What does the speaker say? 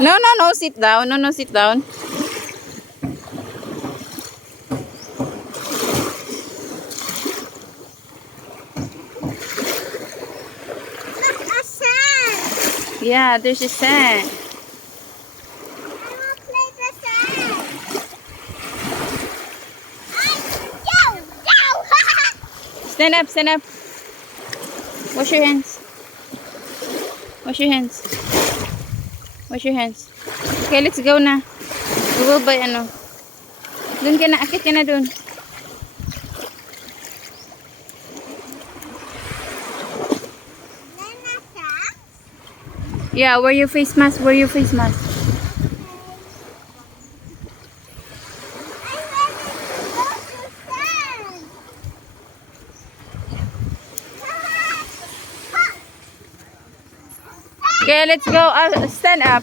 No, no, no, sit down. No, no, sit down. Look, a sand. Yeah, there's a sand. I want to play the sand. Go, go. Stand up, stand up. Wash your hands. Wash your hands. Wash your hands. Okay, let's go na. We will buy ano. Doon ka na, akit ka na doon. Yeah, wear your face mask. Wear your face mask. Okay, let's go. Stand up.